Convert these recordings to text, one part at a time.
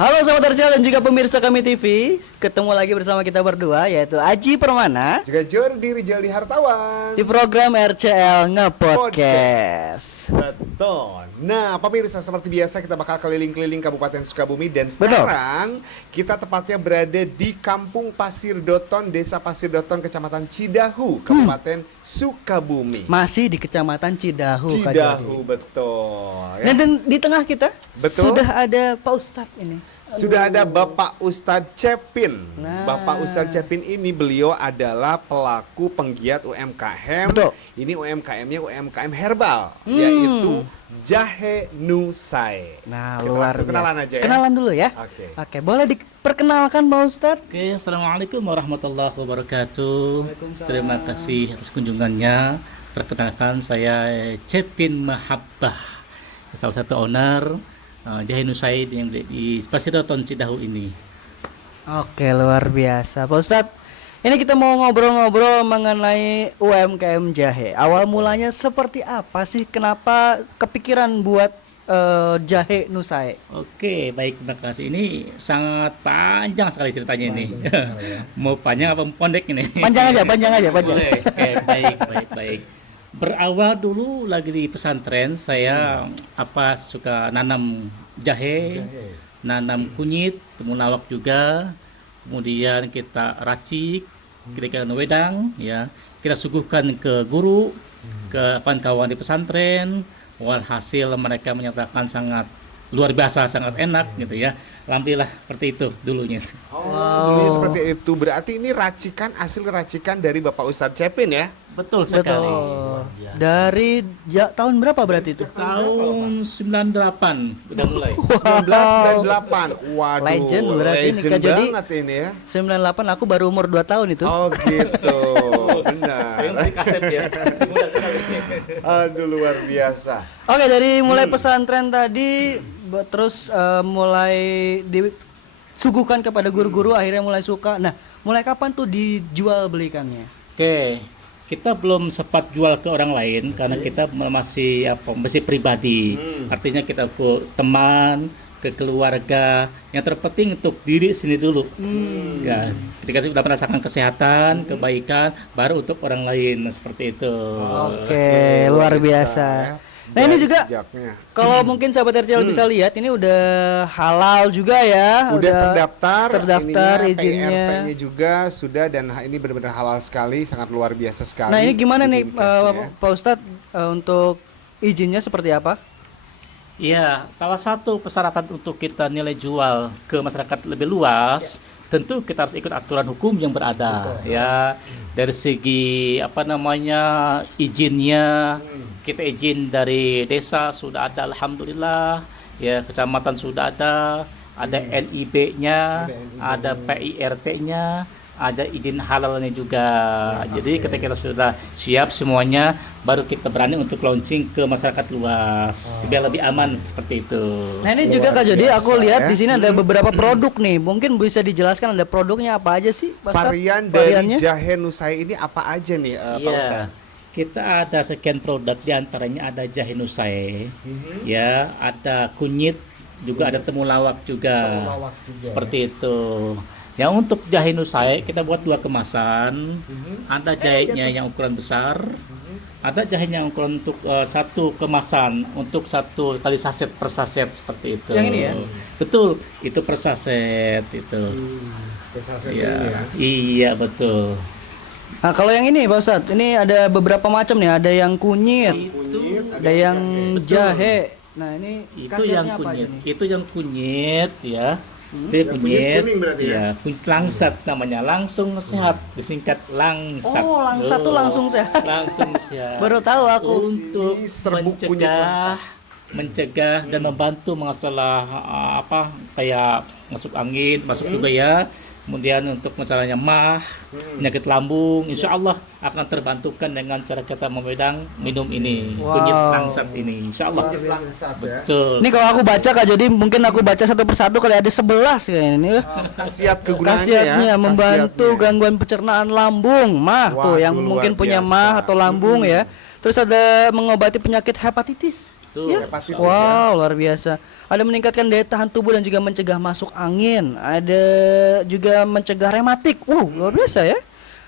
Halo Sobat Terjal dan juga pemirsa kami TV. Ketemu lagi bersama kita berdua, yaitu Aji Permana juga Jordi Rijali Hartawan di program RCL Ngepodcast. Betul. Nah pemirsa, seperti biasa kita bakal keliling-keliling Kabupaten Sukabumi. Dan sekarang kita tepatnya berada di Kampung Pasir Doton, Desa Pasir Doton, Kecamatan Cidahu, Kabupaten Sukabumi. Masih di Kecamatan Cidahu. Cidahu, betul ya? Dan di tengah kita sudah ada Pak Ustadz ini. Sudah ada Bapak Ustadz Cepin. Bapak Ustadz Cepin ini beliau adalah pelaku penggiat UMKM. Betul. Ini UMKM-nya UMKM herbal, yaitu Jahe Nusai. Nah, kita luar langsung kenalan aja ya. Kenalan dulu ya. Oke, boleh diperkenalkan Pak Ustadz? Oke, Assalamualaikum warahmatullahi wabarakatuh. Terima kasih atas kunjungannya. Perkenalkan, saya Cepin Mahabbah, salah satu owner Jahe Nusai yang di Pasir Doton Cidahu ini. Oke, luar biasa Pak Ustadz. Ini kita mau ngobrol-ngobrol mengenai UMKM jahe. Awal mulanya seperti apa sih? Kenapa kepikiran buat Jahe Nusai? Oke, baik, terima kasih. Ini sangat panjang sekali ceritanya ini. Mau panjang apa pendek ini? Panjang aja. Boleh. Oke, baik. Berawal dulu lagi di pesantren, saya suka nanam jahe, nanam kunyit, temulawak juga. Kemudian kita racik, kita wedang, ya. Kita suguhkan ke guru, ke kawan-kawan di pesantren. Walhasil mereka menyatakan sangat luar biasa, sangat enak gitu ya. Alhamdulillah seperti itu dulunya. Dulunya seperti itu. Berarti ini hasil racikan dari Bapak Ustadz Cepin ya? Betul sekali. Dari tahun berapa berarti itu? Tahun 98 udah mulai. 1998. Waduh. Legend berarti ini Kak Jody. Banget ini ya. 98 aku baru umur 2 tahun itu. Oh gitu. Benar. Kaset ya. Aduh, luar biasa. Oke, dari mulai pesantren tadi terus mulai disuguhkan kepada guru-guru, akhirnya mulai suka. Nah, mulai kapan tuh dijual belikannya? Oke. Kita belum sempat jual ke orang lain karena kita masih pribadi. Artinya kita ke teman, ke keluarga. Yang terpenting untuk diri sendiri dulu. Ya, ketika sudah merasakan kesehatan, kebaikan, baru untuk orang lain, seperti itu. Oke, luar biasa. Ya. Nah, ini juga kalau mungkin sahabat RCL bisa lihat, ini udah halal juga ya. Udah terdaftar izinnya. PRT-nya juga sudah, dan ini benar-benar halal sekali, sangat luar biasa sekali. Nah, ini gimana nih Pak Ustadz, untuk izinnya seperti apa? Iya, salah satu persyaratan untuk kita nilai jual ke masyarakat lebih luas, tentu kita harus ikut aturan hukum yang berada. Ya, dari segi izinnya, kita izin dari desa sudah ada, alhamdulillah. Ya, kecamatan sudah ada NIB-nya, ada PIRT-nya, ada izin halalnya juga. Jadi ketika kita sudah siap semuanya, baru kita berani untuk launching ke masyarakat luas, biar lebih aman seperti itu. Nah, ini juga Kak Jody, aku lihat di sini ada beberapa produk nih. Mungkin bisa dijelaskan ada produknya apa aja sih, Pak Ustadz? Variannya dari Jahe Nusai ini apa aja nih, Pak Ustadz? Kita ada sekian produk, diantaranya ada Jahe Nusai, ya, ada kunyit, juga ada temulawak juga, seperti itu. Yang untuk Jahe Nusai kita buat 2 kemasan, ada jahenya yang ukuran besar, ada jahenya yang ukuran untuk 1 kemasan, untuk 1 kali saset per saset, seperti itu. Yang ini ya? Betul, itu per saset itu. Per saset ya. Ini ya? Iya, betul. Nah, kalau yang ini Pak Ustadz, ini ada beberapa macam nih, ada yang kunyit, ada yang jahe. Nah, ini itu yang kunyit. Itu yang kunyit ya. Itu kunyit kuning berarti ya? Kunyit langsat namanya, langsung sehat, disingkat langsat. Oh, langsat tuh langsung sehat. Langsung sehat. Baru tahu aku. Untuk mencegah dan membantu masalah kayak masuk angin, masuk juga ya. Kemudian untuk masalahnya penyakit lambung, insya Allah akan terbantukan dengan cara kita memedang minum ini, kunyit langsat ini, insya Allah. Betul. Ini kalau aku baca Kak, jadi mungkin aku baca satu persatu, kali ada 11 kayak ini. Khasiat kegunaannya Khasiatnya membantu gangguan pencernaan lambung, tuh yang mungkin punya atau lambung ya. Terus ada mengobati penyakit hepatitis. Betul. Hepatitis Wow, luar biasa. Ada meningkatkan daya tahan tubuh dan juga mencegah masuk angin. Ada juga mencegah rematik. Luar biasa ya.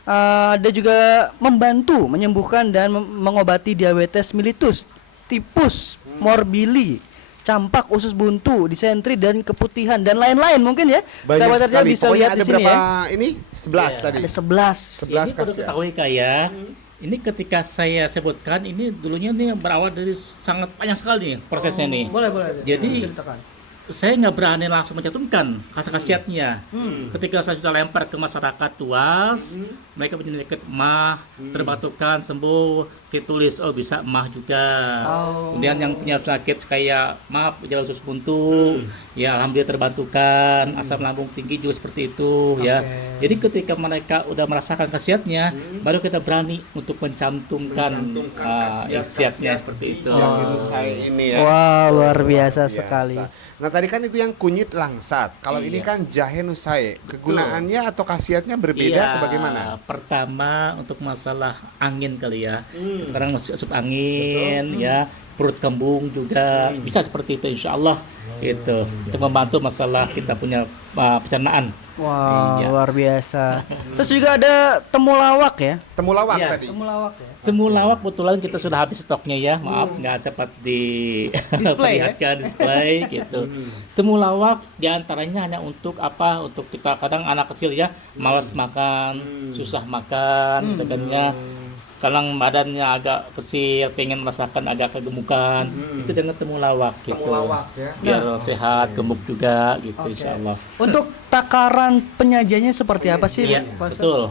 Ada juga membantu menyembuhkan dan mengobati diabetes mellitus, tipus, morbili, campak usus buntu, disentri dan keputihan dan lain-lain mungkin ya. Banyak Sahabat RCTI sekali. bisa Pokoknya lihat ada di sini berapa ya. ini? 11 tadi. Ada 11. 11 Ini perlu khasiat. ketahui Kak ya. Ini ketika saya sebutkan ini dulunya nih berawal dari sangat panjang sekali nih prosesnya nih. Boleh. Jadi Ceritakan. saya nggak berani langsung mencantumkan khasiat-khasiatnya. Ketika saya sudah lempar ke masyarakat luas, mereka punya penyakit emah, terbatukan, sembuh, ditulis oh bisa emah juga. Kemudian yang punya sakit kayak maaf jalan usus buntu, ya alhamdulillah terbantukan, asam lambung tinggi juga seperti itu ya. Jadi ketika mereka udah merasakan khasiatnya, baru kita berani untuk mencantumkan khasiatnya seperti itu. Jahe Nusai ini ya. Wah, luar biasa sekali. Nah tadi kan itu yang kunyit langsat. Kalau ini kan jahe Nusai. Kegunaannya atau khasiatnya berbeda Iya, atau bagaimana? pertama untuk masalah angin kali ya. Sekarang masih asup angin ya, perut kembung juga bisa seperti itu insya Allah gitu. Untuk membantu masalah kita punya pencernaan. Wah, Iya. luar biasa. Terus juga ada temulawak ya. Temulawak Iya. tadi. Temulawak ya. Temulawak kebetulan kita sudah habis stoknya ya, maaf nggak sempat Display, ya? diperlihatkan display gitu. Temulawak diantaranya hanya untuk apa? Untuk kita kadang anak kecil ya, malas makan, susah makan, gitu kan ya. Kadang badannya agak kecil, pengen merasakan agak kegemukan, itu dengan temulawak gitu. Temulawak ya. Biar sehat, gemuk juga gitu insya Allah. Untuk takaran penyajiannya seperti apa sih? Iya, Pak Ustadz? betul.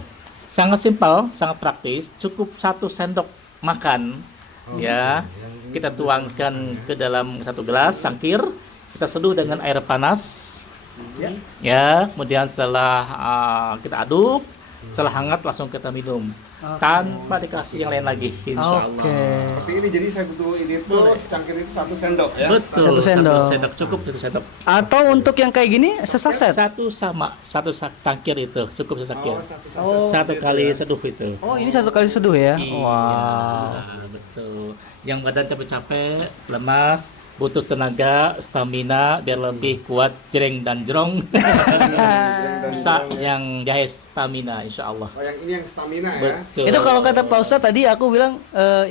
Sangat simpel, sangat praktis. Cukup 1 sendok makan, ya. Kita tuangkan ke dalam 1 gelas cangkir. Kita seduh dengan air panas, ya. Kemudian setelah kita aduk, setelah hangat langsung kita minum, tanpa dikasih yang lain lagi, insya Allah. Oke. Seperti ini jadi saya butuh ini tuh secangkir itu 1 sendok ya. Betul. 1 sendok. 1 sendok cukup 1 sendok. Atau untuk yang kayak gini sesaset. Satu cangkir itu cukup secangkir. Oh, Satu gitu kali ya. seduh itu. Oh, ini 1 kali seduh ya. Iya, Wow. betul. Yang badan capek-capek, lemas, butuh tenaga, stamina biar lebih kuat jreng dan jrong. Bisa yang jahe stamina insya Allah. Oh yang ini yang stamina ya. Betul. Itu kalau kata Pak Ustadz tadi aku bilang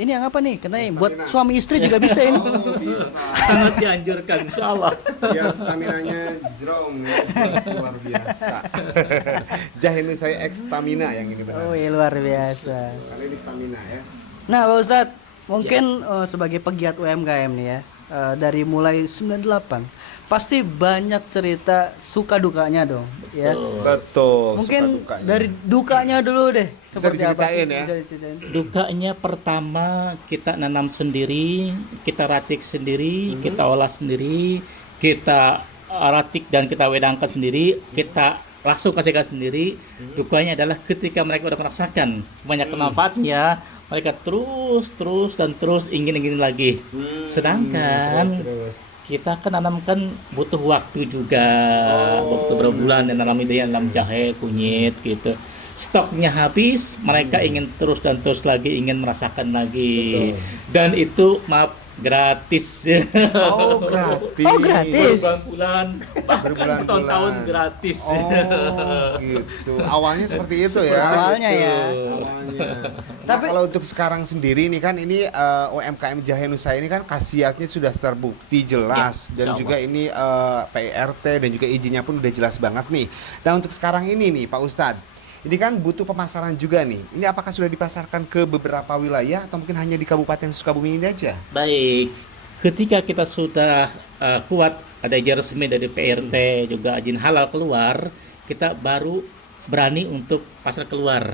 ini yang apa nih? Karena buat Stamina. suami istri juga bisa ini. Oh bisa. sangat dianjurkan insya Allah. Biar staminanya jrong ya. Luar biasa. Jahe Nusai X stamina yang ini benar. Oh, iya, luar biasa. Karena ini stamina ya. Nah, Pak Ustadz, mungkin sebagai pegiat UMKM nih ya, dari mulai 98 pasti banyak cerita suka dukanya dong, ya. Betul. Mungkin suka dukanya. dari dukanya dulu deh. Bisa Seperti apa sih? diceritain ya? Bisa diceritain. Dukanya pertama kita nanam sendiri, kita racik sendiri, kita olah sendiri, kita racik dan kita wedangkan sendiri, kita langsung kasihkan sendiri. Dukanya adalah ketika mereka udah merasakan banyak manfaatnya, mereka terus ingin lagi. Sedangkan kita kan nanamkan butuh waktu juga, waktu berapa bulan dan nanam jahe, kunyit gitu. Stoknya habis, mereka ingin terus lagi, ingin merasakan lagi. Dan itu maaf gratis. Oh gratis. Oh, gratis. Berbulan-bulan, bahkan Berbulan-bulan. bertahun-tahun gratis. Oh gitu. Awalnya seperti itu ya. Awalnya ya. Awalnya. Nah, kalau untuk sekarang sendiri nih kan ini UMKM Jahe Nusa ini kan khasiatnya sudah terbukti jelas Ya, dan insya juga ini PRT dan juga izinnya pun udah jelas banget nih. Nah untuk sekarang ini nih Pak Ustadz, ini kan butuh pemasaran juga nih. Ini apakah sudah dipasarkan ke beberapa wilayah atau mungkin hanya di Kabupaten Sukabumi ini aja? Baik, ketika kita sudah kuat, ada izin resmi dari PRT, juga izin halal keluar, kita baru berani untuk pasar keluar.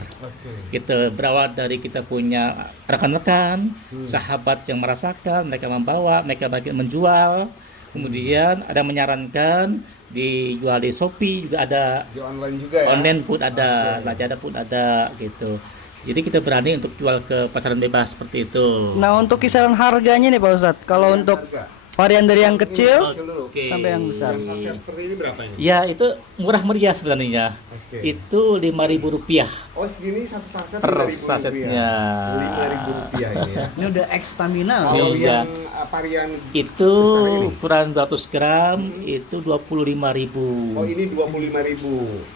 Kita berawal dari kita punya rekan-rekan, sahabat yang merasakan, mereka membawa, mereka bagian menjual, kemudian ada menyarankan dijual di Shopee juga ada, Di online juga ya? online pun ada, Lazada pun ada gitu. Jadi kita berani untuk jual ke pasaran bebas seperti itu. Nah, untuk kisaran harganya nih Pak Ustadz, kalau untuk Harga. Varian dari yang kecil Oke. sampai yang besar. Yang khasiat seperti ini berapa ini? Ya itu murah meriah sebenarnya. Oke. Itu Rp5.000 Oh segini satu saset per 5.000 sasetnya. Rp5.000 ini ya. Ini udah eksternal. Kalau Iya. yang varian Itu besar ini? ukuran 200 gram itu 25.000. Oh ini 25.000.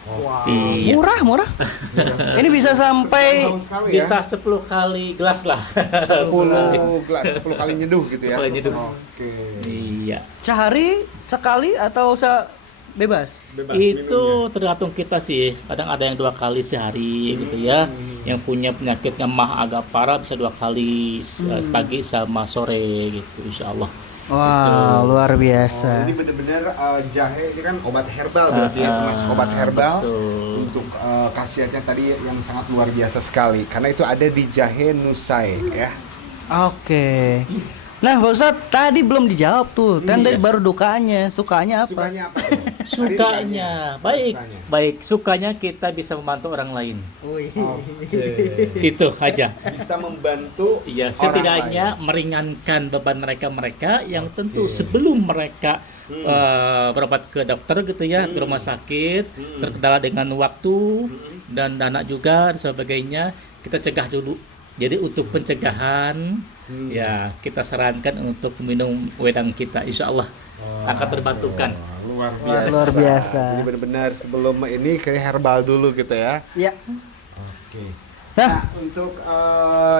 Wow. Iya. Murah. Ini bisa sampai Tahun sekali ya. Bisa 10 kali gelas lah. 10 gelas, 10 kali nyeduh gitu ya. 10 kali nyeduh. Oke. Iya. sehari sekali atau bebas? Bebas Itu tergantung kita sih. Kadang ada yang 2 kali sehari gitu ya. Yang punya penyakitnya mah agak parah bisa 2 kali pagi sama sore gitu insya Allah. Wah, luar Oh, biasa. ini benar-benar jahe ini kan obat herbal berarti ya, termasuk obat herbal. Betul. Untuk khasiatnya tadi yang sangat luar biasa sekali karena itu ada di jahe Nusai ya. Oke. Nah, Pak Ustadz, tadi belum dijawab tuh. Kan Iya. tadi baru dukanya, sukanya apa? Sukanya apa tuh? Sukanya baik, Sukanya. baik. Sukanya kita bisa membantu orang lain. Oke. Itu aja. Bisa membantu Iya, orang setidaknya lain. meringankan beban mereka yang tentu sebelum mereka berobat ke dokter gitu ya, ke rumah sakit, terkendala dengan waktu dan dana juga dan sebagainya, kita cegah dulu. Jadi untuk pencegahan ya kita sarankan untuk minum wedang kita, insya Allah akan terbantukan. Luar Wah, luar biasa. Jadi benar-benar sebelum ini kayak herbal dulu gitu ya. Ya. Oke. Nah, Nah, untuk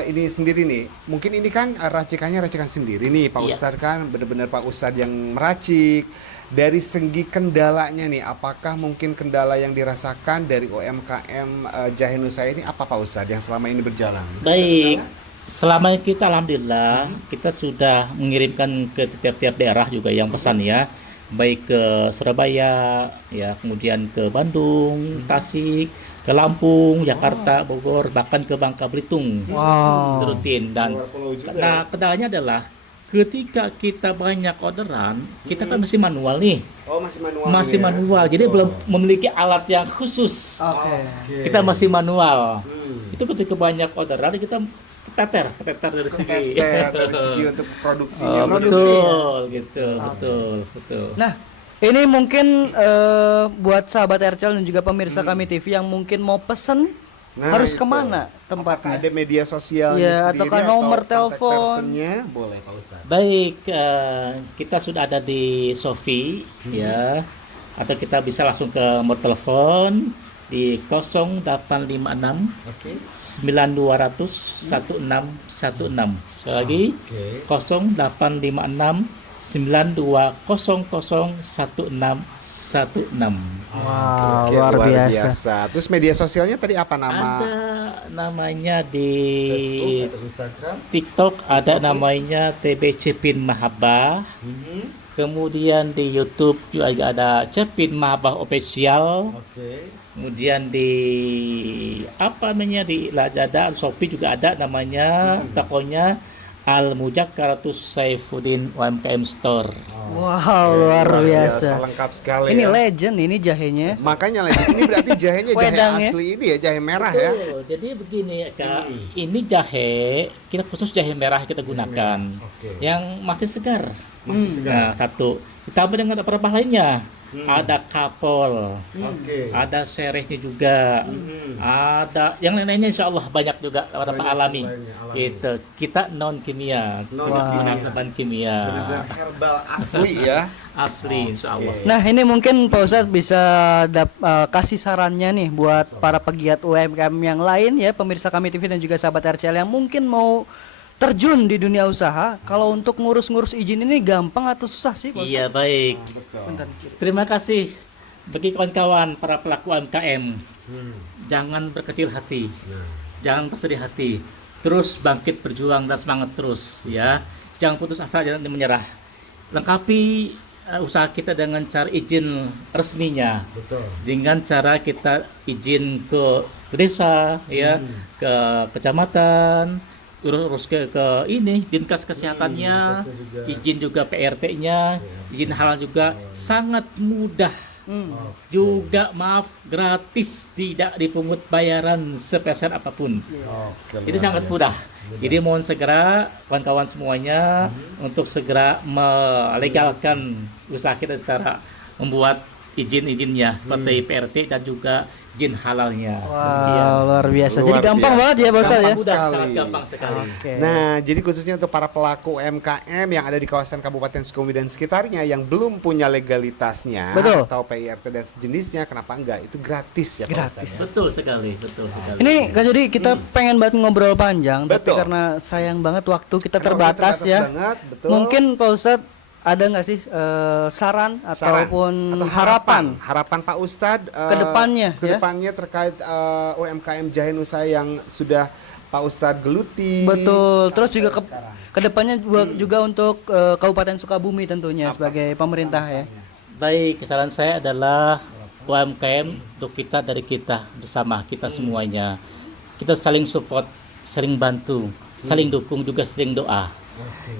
ini sendiri nih, mungkin ini kan racikannya racikan sendiri nih, Pak Iya. Ustadz kan benar-benar Pak Ustadz yang meracik. Dari segi kendalanya nih, apakah mungkin kendala yang dirasakan dari UMKM Jahe Nusai ini apa Pak Ustadz yang selama ini berjalan? Baik, selama kita alhamdulillah kita sudah mengirimkan ke tiap-tiap daerah juga yang pesan ya, baik ke Surabaya, ya kemudian ke Bandung, Tasik, ke Lampung, Jakarta, Bogor, bahkan ke Bangka Belitung. wow. Rutin dan Luar pulau juga nah kendalanya adalah ketika kita banyak orderan, kita kan masih manual nih, Oh, masih manual. masih ini ya? manual, jadi belum memiliki alat yang khusus. Oke. Oke. Kita masih manual. Hmm. Itu ketika banyak orderan kita keteter dari segi. Keteter dari segi untuk produksinya. Oh, Produksi betul, gitu, betul. Nah, ini mungkin buat sahabat RCL dan juga pemirsa kami TV yang mungkin mau pesen, Nah, harus itu. kemana Apakah tempatnya? ada media sosialnya Iya, sendiri ataukah nomor atau telepon? kontak personnya? Boleh Pak Ustadz. Baik, kita sudah ada di Shopee ya, atau kita bisa langsung ke nomor telepon di 0856 Oke. 9200 1616. Sekali lagi Oke. 0856 9200 1616. Wow, Oke, luar biasa. Terus media sosialnya tadi apa nama? Ada namanya di Facebook atau Instagram? TikTok, ada namanya TB Cepin Mahabbah. Kemudian di YouTube juga ada Cepin Mahabbah Official. Oke. Kemudian di apa namanya di Lazada, Shopee juga ada namanya tokonya Al Mujakkaratus Saifuddin UMKM Store. Wow, luar biasa. Lengkap sekali Ini ya. legend ini jahenya. Makanya lagi ini berarti jahenya jahe Wedang ya? asli ini ya, jahe merah ya. Betul. Jadi begini ya Kak, ini jahe kita khusus jahe merah kita gunakan, Oke. yang masih segar. Masih segar. Nah, satu. Ditambah dengan beberapa lainnya. Ada kapol, Oke. ada serehnya juga, ada yang lain-lainnya insya Allah banyak juga beberapa Banyak alami. lainnya, alami. Gitu. Kita non kimia, Non menggunakan kimia. bahan kimia Benar-benar herbal asli ya. asli insya Allah. Nah, ini mungkin Pak Ustadz bisa kasih sarannya nih buat para pegiat UMKM yang lain ya, pemirsa kami TV dan juga sahabat RCL yang mungkin mau terjun di dunia usaha. Kalau untuk ngurus-ngurus izin ini gampang atau susah sih, Pak Ustadz? Iya baik. Bentar. Terima kasih bagi kawan-kawan para pelaku UMKM. Jangan berkecil hati, jangan bersedih hati. Terus bangkit berjuang dan semangat terus ya. Jangan putus asa, jangan menyerah. Lengkapi usaha kita dengan cara izin resminya. Betul. Dengan cara kita izin ke desa ya, ke kecamatan, urus ke ini dinkes kesehatannya, izin juga PRT-nya, izin halal juga sangat mudah Juga maaf gratis, tidak dipungut bayaran sepeser apapun. Jadi sangat mudah. Jadi mohon segera kawan-kawan semuanya untuk segera melegalkan usaha kita secara membuat izin-izinnya seperti PRT dan juga izin halalnya. Wow, luar biasa. Jadi Luar gampang biasa. banget ya Pak Ustadz ya. Gampang Mudah, sekali. sangat gampang sekali. Oke. Nah, jadi khususnya untuk para pelaku UMKM yang ada di kawasan Kabupaten Sukabumi dan sekitarnya yang belum punya legalitasnya Betul. atau PIRT dan sejenisnya, kenapa enggak? Itu gratis ya Pak Gratis. Ustadz, ya? Betul sekali, betul sekali. Ini Kak Jody, kita pengen banget ngobrol panjang, tapi Betul. karena sayang banget waktu kita Karena terbatas waktunya ya. banget, betul. Mungkin Pak Ustadz ada nggak sih saran Saran ataupun atau harapan Pak Ustadz Kedepannya, ya? terkait UMKM Jahe Nusa yang sudah Pak Ustadz geluti. Betul. Terus juga kedepannya juga untuk Kabupaten Sukabumi tentunya sebagai pemerintah ya. Baik, saran saya adalah UMKM untuk kita dari kita bersama kita semuanya. Kita saling support, saling bantu, saling dukung juga saling doa.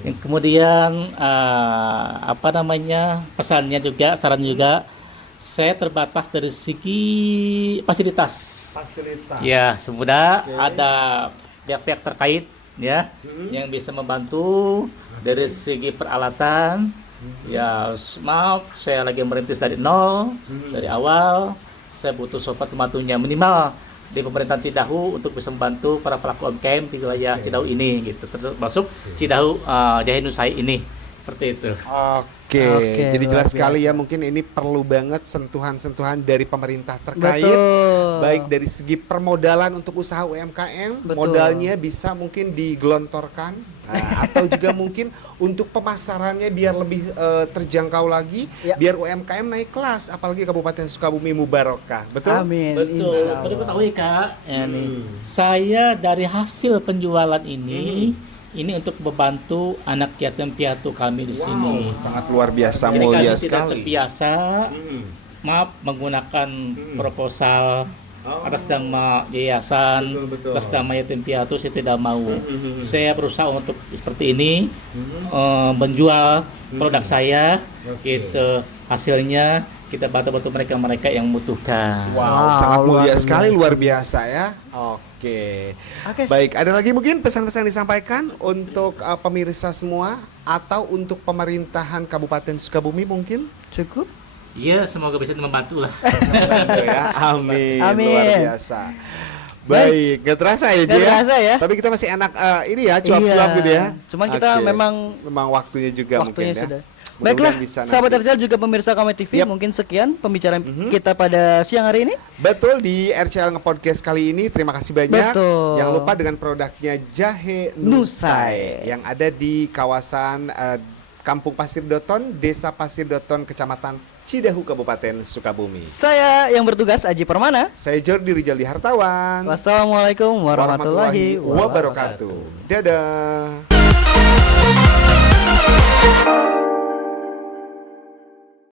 Yang kemudian pesannya juga, saran juga, saya terbatas dari segi fasilitas. Ya, semoga ada pihak-pihak terkait ya yang bisa membantu dari segi peralatan. Ya, maaf, saya lagi merintis dari nol, dari awal. Saya butuh support membantunya minimal di pemerintahan Cidahu untuk bisa membantu para pelaku UMKM di wilayah Cidahu ini gitu, termasuk Cidahu Jahe Nusa ini, seperti itu. Oke, jadi luar jelas sekali biasa. ya, mungkin ini perlu banget sentuhan-sentuhan dari pemerintah terkait, Betul. baik dari segi permodalan untuk usaha UMKM, Betul. modalnya bisa mungkin digelontorkan, atau juga mungkin untuk pemasarannya biar lebih terjangkau lagi, Ya. biar UMKM naik kelas, apalagi Kabupaten Sukabumi Mubarokah, betul? Amin. Betul. Insya Perlu Allah. ketahui Kak, ya nih, saya dari hasil penjualan ini untuk membantu anak yatim piatu kami di sini. Sangat luar biasa, Jadi mulia kami tidak sekali. terbiasa, maaf, menggunakan proposal atas nama yayasan, Betul. atas nama yatim piatu, saya tidak mau. Saya berusaha untuk seperti ini, menjual produk saya, gitu. Hasilnya kita bantu mereka yang membutuhkan. Wow, sangat luar mulia sekali, biasa. luar biasa ya. Oke. Baik, ada lagi mungkin pesan-pesan disampaikan untuk pemirsa semua atau untuk pemerintahan Kabupaten Sukabumi mungkin? Cukup. Iya, semoga bisa membantu lah. Ya, amin. Amin. Luar biasa. Baik, nggak terasa ya, Nggak Ji, ya? terasa ya. Tapi kita masih enak ini ya, cuap-cuap Iya. gitu ya. Cuman kita Oke. memang waktunya juga waktunya mungkin sudah. ya. Baiklah, Mudah-mudahan bisa sahabat nanti. RCL juga pemirsa Kami TV, Yap. mungkin sekian pembicaraan kita pada siang hari ini. Betul, di RCL Nge-Podcast kali ini terima kasih banyak. Betul. Jangan lupa dengan produknya Jahe Nusai yang ada di kawasan Kampung Pasir Doton, Desa Pasir Doton, Kecamatan Cidahu, Kabupaten Sukabumi. Saya yang bertugas Aji Permana. Saya Jordi Rizaldi Hartawan. Wassalamualaikum warahmatullahi wabarakatuh. Dadah.